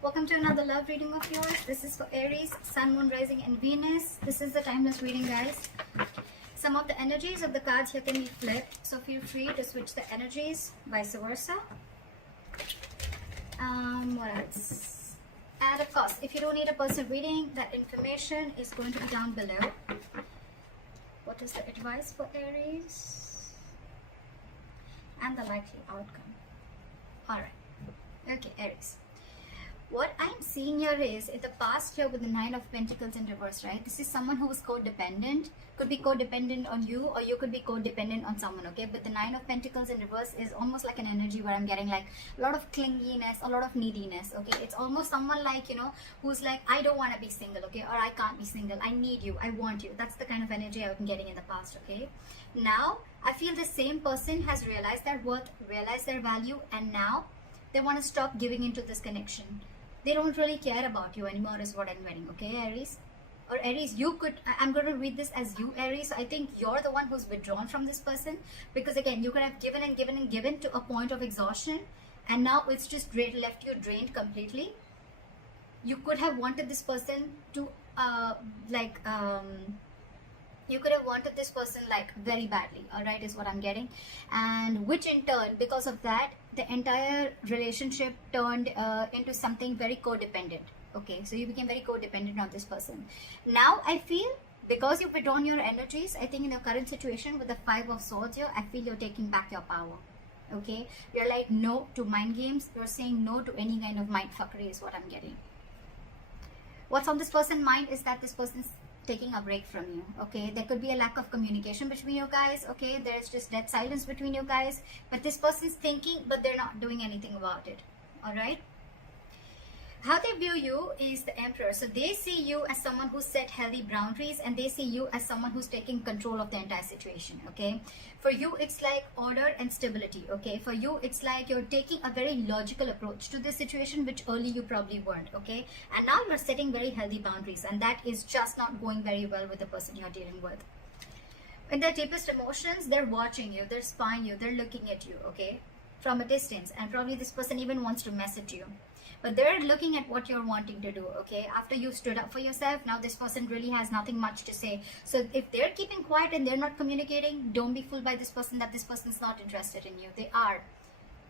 Welcome to another love reading of yours. This is for Aries, Sun, Moon, Rising, and Venus. This is the timeless reading, guys. Some of the energies of the cards here can be flipped, so feel free to switch the energies, vice versa. What else? And of course, if you don't need a personal reading, that information is going to be down below. What is the advice for Aries? And the likely outcome. Alright. Okay, Aries. What I'm seeing here is, in the past here with the Nine of Pentacles in reverse, right? This is someone who is codependent. Could be codependent on you, or you could be codependent on someone, okay? But the Nine of Pentacles in reverse is almost like an energy where I'm getting like a lot of clinginess, a lot of neediness, okay? It's almost someone like, you know, who's like, I don't want to be single, okay? Or I can't be single. I need you. I want you. That's the kind of energy I've been getting in the past, okay? Now, I feel the same person has realized their worth, realized their value, and now they want to stop giving into this connection. They don't really care about you anymore is what I'm getting, okay, Aries? Or Aries, you could, I'm going to read this as you, Aries. I think you're the one who's withdrawn from this person, because again, you could have given and given and given to a point of exhaustion, and now it's just left you drained completely. You could have wanted this person to, you could have wanted this person like very badly, all right, is what I'm getting. And which in turn, because of that, the entire relationship turned into something very codependent, okay? So you became very codependent on this person. Now I feel, because you've withdrawn your energies, I think in your current situation with the Five of Swords here, I feel you're taking back your power, okay? You're like no to mind games. You're saying no to any kind of mind fuckery is what I'm getting. What's on this person's mind is that this person's taking a break from you, okay? There could be a lack of communication between you guys, okay? There's just dead silence between you guys, but this person's thinking, but they're not doing anything about it, all right? How they view you is the Emperor. So they see you as someone who set healthy boundaries, and they see you as someone who's taking control of the entire situation, okay? For you, it's like order and stability, okay? For you, it's like you're taking a very logical approach to this situation, which early you probably weren't, okay? And now you're setting very healthy boundaries, and that is just not going very well with the person you're dealing with. In their deepest emotions, they're watching you, they're spying you, they're looking at you, okay? From a distance, and probably this person even wants to message you. But they're looking at what you're wanting to do, okay? After you stood up for yourself, now this person really has nothing much to say. So if they're keeping quiet and they're not communicating, don't be fooled by this person that this person's not interested in you. They are.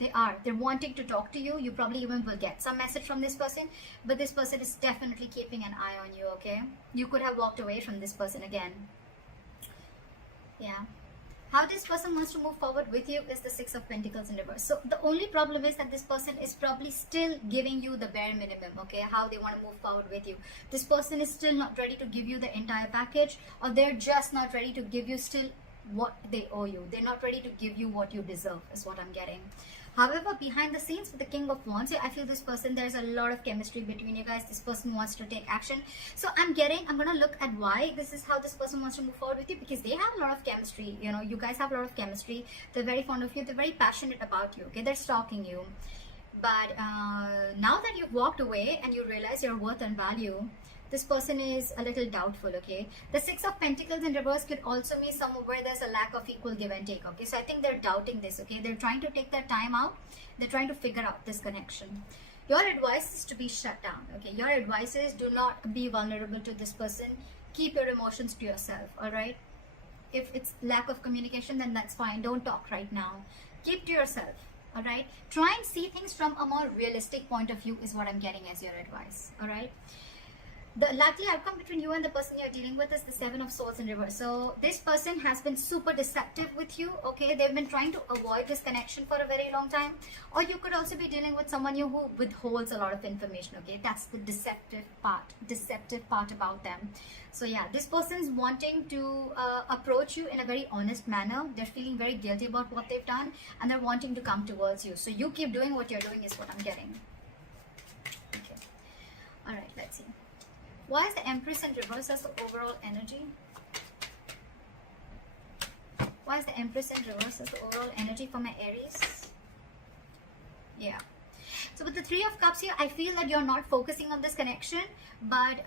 They are. They're wanting to talk to you. You probably even will get some message from this person. But this person is definitely keeping an eye on you, okay? You could have walked away from this person again. Yeah. How this person wants to move forward with you is the Six of Pentacles in reverse. So the only problem is that this person is probably still giving you the bare minimum, okay? How they want to move forward with you. This person is still not ready to give you the entire package, or they're just not ready to give you still what they owe you. They're not ready to give you what you deserve is what I'm getting. However, behind the scenes with the King of Wands, I feel this person, there's a lot of chemistry between you guys. This person wants to take action. So I'm going to look at why this is how this person wants to move forward with you, because they have a lot of chemistry. You know, you guys have a lot of chemistry. They're very fond of you. They're very passionate about you, okay? They're stalking you. But now that you've walked away and you realize your worth and value, this person is a little doubtful, okay? The Six of Pentacles in reverse could also mean somewhere where there's a lack of equal give and take, okay? So I think they're doubting this, okay? They're trying to take their time out. They're trying to figure out this connection. Your advice is to be shut down, okay? Your advice is do not be vulnerable to this person. Keep your emotions to yourself, all right? If it's lack of communication, then that's fine. Don't talk right now. Keep to yourself, all right? Try and see things from a more realistic point of view is what I'm getting as your advice, all right? The likely outcome between you and the person you're dealing with is the Seven of Swords in reverse. So this person has been super deceptive with you, okay? They've been trying to avoid this connection for a very long time. Or you could also be dealing with someone who withholds a lot of information, okay? That's the deceptive part about them. So yeah, this person's wanting to approach you in a very honest manner. They're feeling very guilty about what they've done, and they're wanting to come towards you. So you keep doing what you're doing is what I'm getting. Okay. All right, let's see. Why is the Empress in reverse as the overall energy? Why is the Empress in reverse as the overall energy for my Aries? Yeah. So with the Three of Cups here, I feel that you're not focusing on this connection, but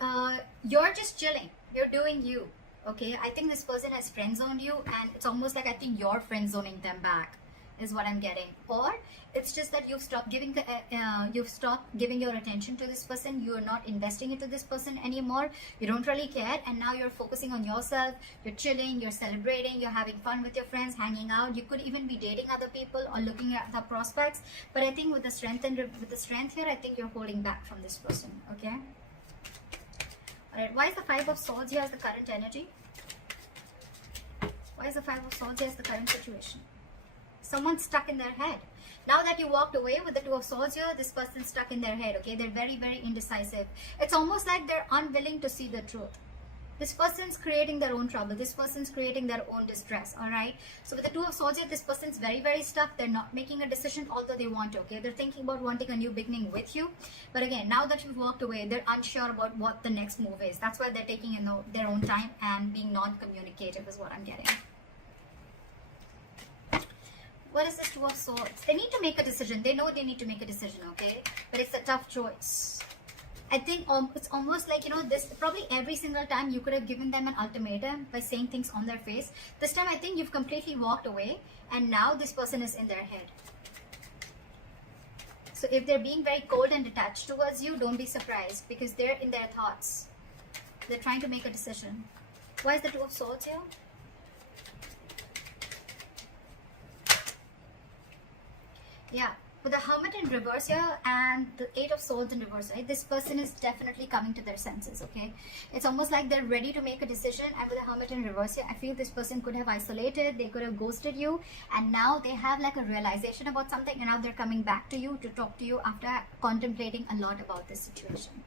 you're just chilling. You're doing you, okay? I think this person has friend zoned you, and it's almost like I think you're friend zoning them back is what I'm getting. Or it's just that you've stopped giving your attention to this person. You're not investing into this person anymore. You don't really care, and now you're focusing on yourself. You're chilling, you're celebrating, you're having fun with your friends, hanging out. You could even be dating other people or looking at the prospects. But I think with the strength here, I think you're holding back from this person. Okay. All right. Why is the Five of Swords here as the current energy? Why is the Five of Swords here as the current situation? Someone's stuck in their head. Now that you walked away with the Two of Swords here, this person's stuck in their head, okay? They're very, very indecisive. It's almost like they're unwilling to see the truth. This person's creating their own trouble. This person's creating their own distress, all right? So with the Two of Swords here, this person's very, very stuck. They're not making a decision, although they want to, okay? They're thinking about wanting a new beginning with you. But again, now that you've walked away, they're unsure about what the next move is. That's why they're taking their own time and being non-communicative is what I'm getting. What is this Two of Swords? They need to make a decision. They know they need to make a decision, okay? But it's a tough choice. I think it's almost like, this probably every single time you could have given them an ultimatum by saying things on their face. This time I think you've completely walked away, and now this person is in their head. So if they're being very cold and detached towards you, don't be surprised, because they're in their thoughts. They're trying to make a decision. Why is the Two of Swords here? Yeah, with the Hermit in reverse here and the Eight of Swords in reverse, right? This person is definitely coming to their senses, okay? It's almost like they're ready to make a decision, and with the Hermit in reverse here, I feel this person could have isolated, they could have ghosted you, and now they have like a realization about something, and now they're coming back to you to talk to you after contemplating a lot about this situation.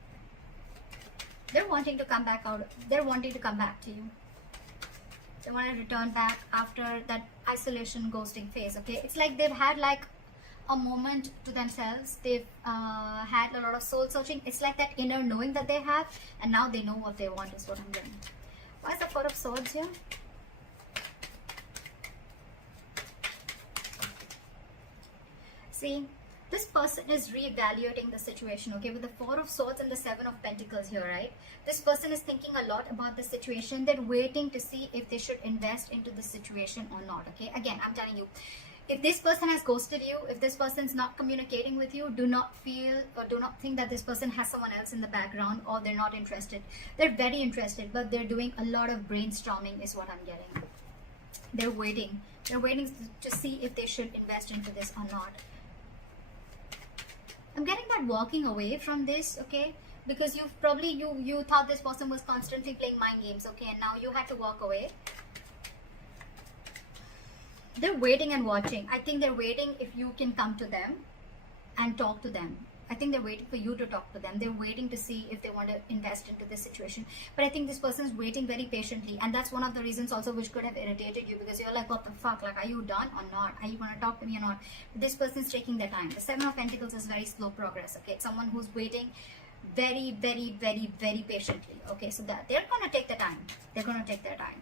They're wanting to come back out, they're wanting to come back to you. They want to return back after that isolation ghosting phase, okay? It's like they've had like a moment to themselves. They've had a lot of soul searching. It's like that inner knowing that they have, and now they know what they want is what I'm getting. Why is the Four of Swords here? See, this person is reevaluating the situation, okay? With the Four of Swords and the Seven of Pentacles here, right? This person is thinking a lot about the situation. They're waiting to see if they should invest into the situation or not, okay? Again, I'm telling you, if this person has ghosted you, if this person's not communicating with you, do not feel or do not think that this person has someone else in the background or they're not interested. They're very interested, but they're doing a lot of brainstorming is what I'm getting. They're waiting. They're waiting to see if they should invest into this or not. I'm getting that walking away from this, okay? Because you've probably, you thought this person was constantly playing mind games, okay? And now you had to walk away. They're waiting and watching. I think they're waiting if you can come to them and talk to them. I think they're waiting for you to talk to them. They're waiting to see if they want to invest into this situation. But I think this person is waiting very patiently. And that's one of the reasons also which could have irritated you, because you're like, what the fuck? Like, are you done or not? Are you going to talk to me or not? This person's taking their time. The Seven of Pentacles is very slow progress. Okay, it's someone who's waiting very, very, very, very patiently. Okay, so that they're going to take their time. They're going to take their time.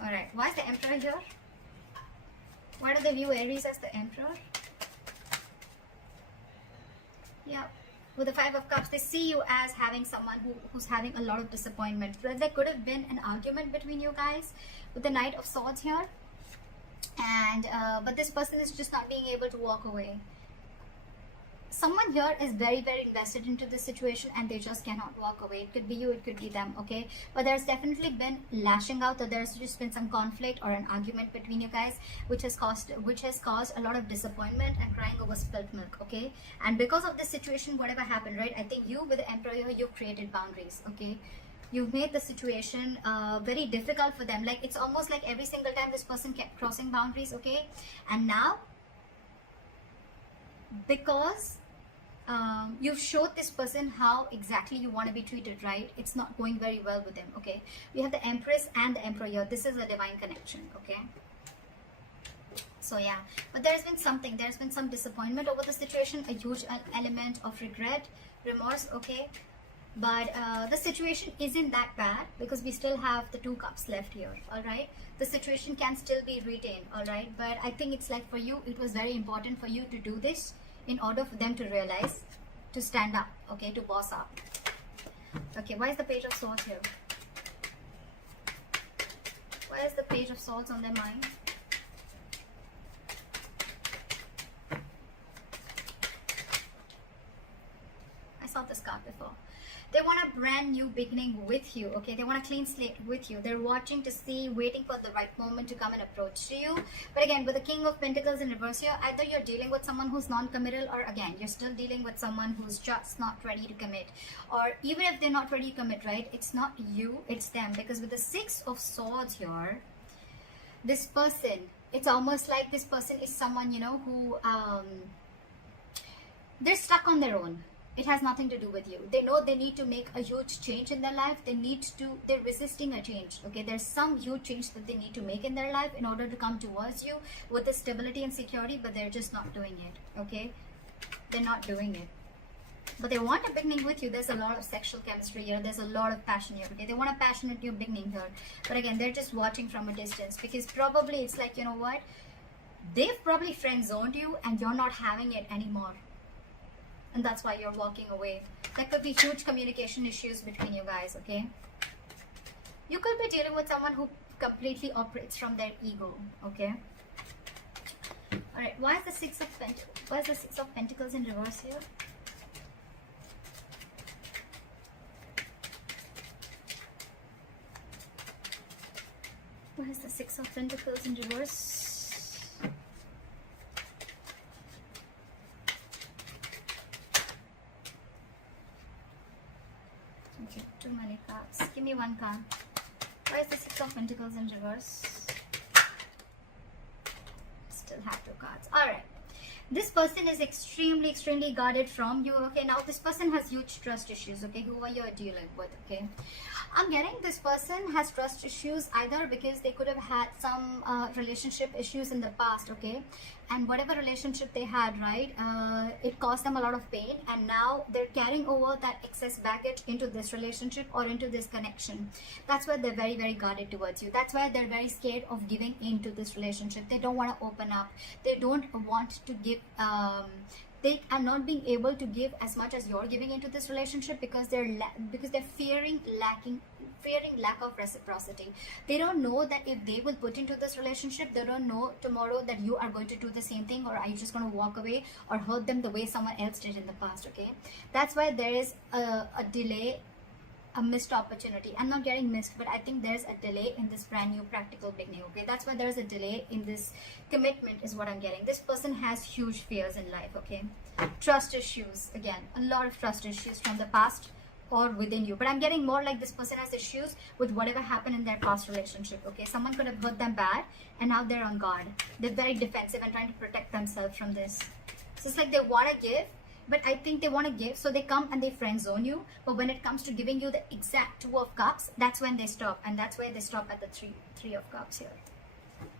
All right. Why is the Emperor here? Why do they view Aries as the Emperor? Yeah, with the Five of Cups, they see you as having someone who's having a lot of disappointment. There could have been an argument between you guys with the Knight of Swords here. And but this person is just not being able to walk away. Someone here is very, very invested into this situation and they just cannot walk away. It could be you, it could be them, okay? But there's definitely been lashing out, or there's just been some conflict or an argument between you guys, which has caused a lot of disappointment and crying over spilt milk, okay? And because of this situation, whatever happened, right? I think you with the Emperor here, you've created boundaries, okay? You've made the situation very difficult for them. Like, it's almost like every single time this person kept crossing boundaries, okay? And now, because you've showed this person how exactly you want to be treated, right? It's not going very well with them, okay? We have the Empress and the Emperor here. This is a divine connection, okay? So yeah, but there's been some disappointment over the situation, a huge element of regret, remorse, okay? But the situation isn't that bad because we still have the Two Cups left here, all right? The situation can still be retained, all right? But I think it's like for you, it was very important for you to do this in order for them to realize, to stand up, okay, to boss up. Okay, why is the Page of Swords here? Why is the Page of Swords on their mind? saw this card before. They want a brand new beginning with you, okay? They want a clean slate with you. They're watching to see, waiting for the right moment to come and approach to you. But again, with the King of Pentacles in reverse here, either you're dealing with someone who's non-committal, or again, you're still dealing with someone who's just not ready to commit. Or even if they're not ready to commit, right? It's not you, it's them. Because with the Six of Swords here, this person, it's almost like this person is someone, you know, who they're stuck on their own. It has nothing to do with you. They know they need to make a huge change in their life. They're resisting a change, okay? There's some huge change that they need to make in their life in order to come towards you with the stability and security, but they're just not doing it, okay? They're not doing it. But they want a beginning with you. There's a lot of sexual chemistry here. There's a lot of passion here, okay? They want a passionate new beginning here. But again, they're just watching from a distance, because probably it's like, you know what? They've probably friend-zoned you and you're not having it anymore. And that's why you're walking away. There could be huge communication issues between you guys, okay? You could be dealing with someone who completely operates from their ego, okay? Alright, why is the Six of Pentacles in reverse here? Why is the Six of Pentacles in reverse? Okay, too many cards. Give me one card. Why is the Six of Pentacles in reverse? Still have two cards. Alright. This person is extremely guarded from you, okay? Now this person has huge trust issues, okay? Who are you dealing with, okay? I'm getting this person has trust issues either because they could have had some relationship issues in the past, okay? And whatever relationship they had, right, it caused them a lot of pain, and now they're carrying over that excess baggage into this relationship or into this connection. That's why they're very guarded towards you. That's why they're very scared of giving into this relationship. They don't want to open up. They don't want to give they are not being able to give as much as you're giving into this relationship because they're fearing lack of reciprocity. They don't know that if they will put into this relationship, they don't know tomorrow that you are going to do the same thing, or are you just going to walk away or hurt them the way someone else did in the past, okay? That's why there is a delay, a missed opportunity. I'm not getting missed, but I think there's a delay in this brand new practical beginning, okay? That's why there's a delay in this commitment is what I'm getting. This person has huge fears in life, okay? Trust issues, again, a lot of trust issues from the past or within you. But I'm getting more like this person has issues with whatever happened in their past relationship, okay? Someone could have hurt them bad and now they're on guard. They're very defensive and trying to protect themselves from this. So it's like they want to give, but I think they want to give, so they come and they friend zone you. But when it comes to giving you the exact Two of Cups, that's when they stop. And that's where they stop at the three of Cups here.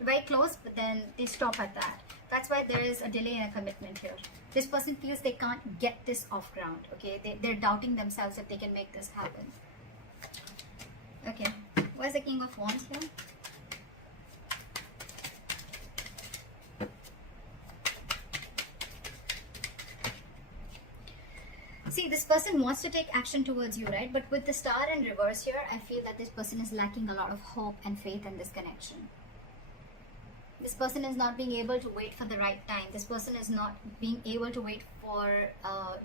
Very close, but then they stop at that. That's why there is a delay in a commitment here. This person feels they can't get this off ground, okay? They're doubting themselves if they can make this happen. Okay, where's the King of Wands here? See, this person wants to take action towards you, right? But with the Star in reverse here, I feel that this person is lacking a lot of hope and faith in this connection. This person is not being able to wait for the right time. This person is not being able to wait for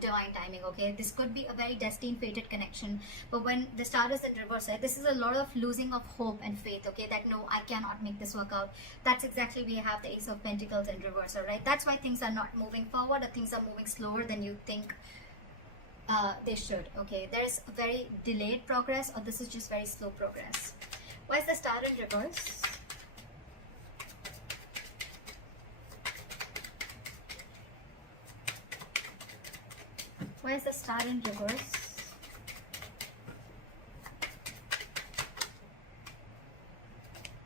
divine timing, okay? This could be a very destined, fated connection. But when the Star is in reverse, right, this is a lot of losing of hope and faith, okay? That no, I cannot make this work out. That's exactly we have the Ace of Pentacles in reverse, right? That's why things are not moving forward, or things are moving slower than you think they should, okay? There's a very delayed progress, or this is just very slow progress. Why is the Star in reverse? Why is the Star in reverse?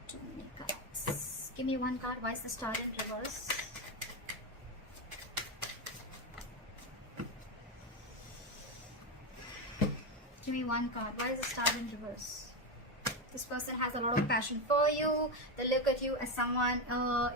Too many cards. Give me one card. Why is the Star in reverse? Give me one card. Why is the Star in reverse? The This person has a lot of passion for you. They look at you as someone,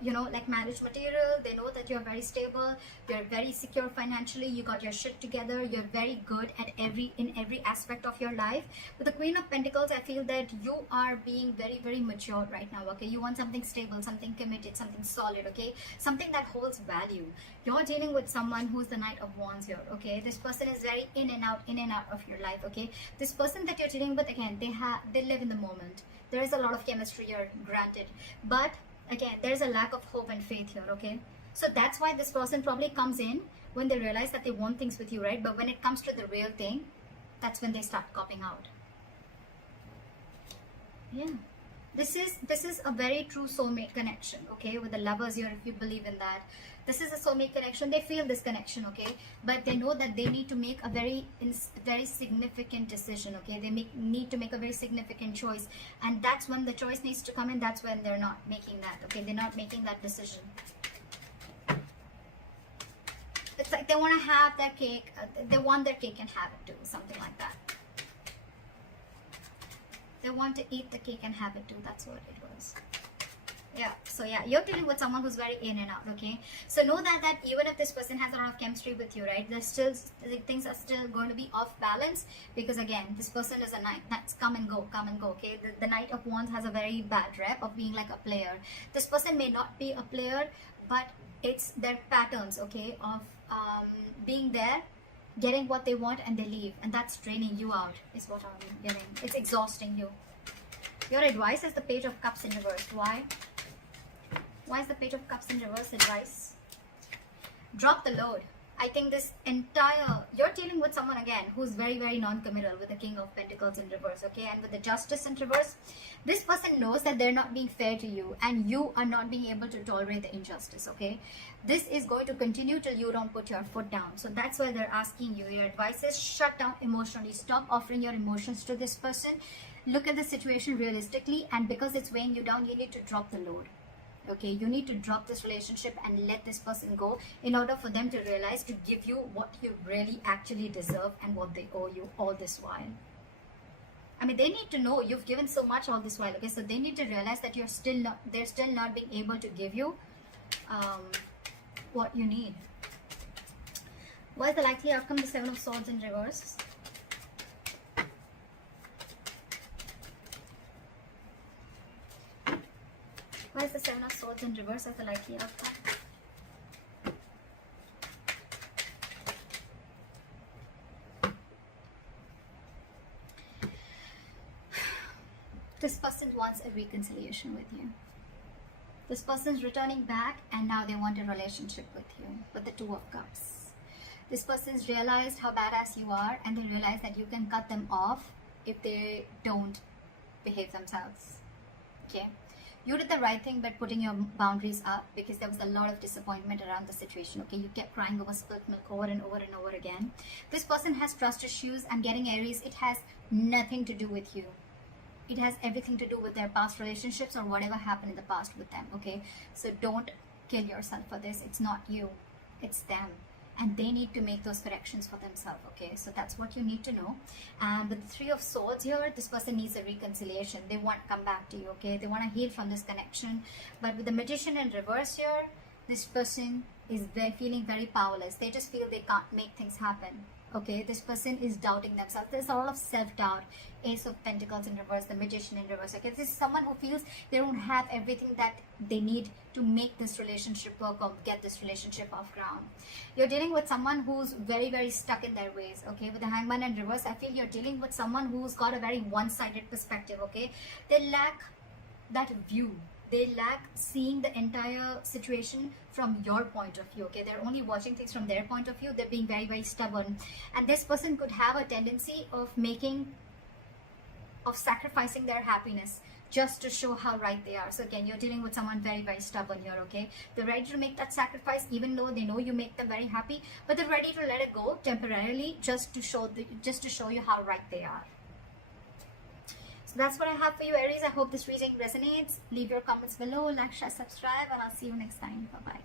like marriage material. They know that you're very stable, you're very secure financially, you got your shit together, you're very good at in every aspect of your life. With the Queen of Pentacles, I feel that you are being very, very mature right now, okay? You want something stable, something committed, something solid, okay? Something that holds value. You're dealing with someone who's the Knight of Wands here, okay? This person is very in and out of your life, okay? This person that you're dealing with, again, they live in the moment. There is a lot of chemistry here, granted, but again, there's a lack of hope and faith here, okay? So that's why this person probably comes in when they realize that they want things with you, right? But when it comes to the real thing, that's when they start copping out. Yeah, this is a very true soulmate connection, okay? With the lovers here, if you believe in that, this is a soulmate connection. They feel this connection, okay? But they know that they need to make a very significant decision, okay? They need to make a very significant choice, and that's when the choice needs to come in. That's when they're not making that, okay? They're not making that decision. It's like they want to have their cake, they want their cake and have it too, something like that. They want to eat the cake and have it too, that's what it was. Yeah, so yeah, you're dealing with someone who's very in and out, okay? So know that even if this person has a lot of chemistry with you, right, there's still, things are still going to be off balance, because again, this person is a knight. That's come and go, okay? The Knight of Wands has a very bad rep of being like a player. This person may not be a player, but it's their patterns, okay, of being there, getting what they want, and they leave, and that's draining you out, is what I'm getting. It's exhausting you. Your advice is the Page of Cups in reverse. Why is the Page of Cups in reverse advice? Drop the load. I think this entire, you're dealing with someone again who's very, very non-committal, with the King of Pentacles in reverse, okay? And with the Justice in reverse, this person knows that they're not being fair to you, and you are not being able to tolerate the injustice, okay? This is going to continue till you don't put your foot down. So that's why they're asking you. Your advice is shut down emotionally. Stop offering your emotions to this person. Look at the situation realistically, and because it's weighing you down, you need to drop the load. Okay, you need to drop this relationship and let this person go, in order for them to realize to give you what you really actually deserve and what they owe you all this while. I mean, they need to know you've given so much all this while, okay? So they need to realize that they're still not being able to give you what you need. What is the likely outcome? The Seven of Swords in reverse. What is the Seven of Swords in reverse as the likely outcome? This person wants a reconciliation with you. This person's returning back, and now they want a relationship with you, with the Two of Cups. This person's realized how badass you are, and they realize that you can cut them off if they don't behave themselves. Okay? You did the right thing by putting your boundaries up, because there was a lot of disappointment around the situation, okay? You kept crying over spilt milk over and over and over again. This person has trust issues, and getting Aries, it has nothing to do with you. It has everything to do with their past relationships or whatever happened in the past with them, okay? So don't kill yourself for this. It's not you, it's them. And they need to make those corrections for themselves, okay? So that's what you need to know. And with the Three of Swords here, this person needs a reconciliation. They want to come back to you, okay? They want to heal from this connection. But with the Magician in reverse here, this person is feeling very powerless. They just feel they can't make things happen, okay? This person is doubting themselves. There's a lot of self-doubt. Ace of Pentacles in reverse, the Magician in reverse, okay? This is someone who feels they don't have everything that they need to make this relationship work or get this relationship off ground. You're dealing with someone who's very, very stuck in their ways, okay? With the Hangman in reverse, I feel you're dealing with someone who's got a very one-sided perspective, okay? They lack that view. They lack seeing the entire situation from your point of view, okay? They're only watching things from their point of view. They're being very, very stubborn. And this person could have a tendency of sacrificing their happiness just to show how right they are. So again, you're dealing with someone very, very stubborn here, okay? They're ready to make that sacrifice, even though they know you make them very happy, but they're ready to let it go temporarily just to show you how right they are. So that's what I have for you, Aries. I hope this reading resonates. Leave your comments below, like, share, subscribe, and I'll see you next time. Bye-bye.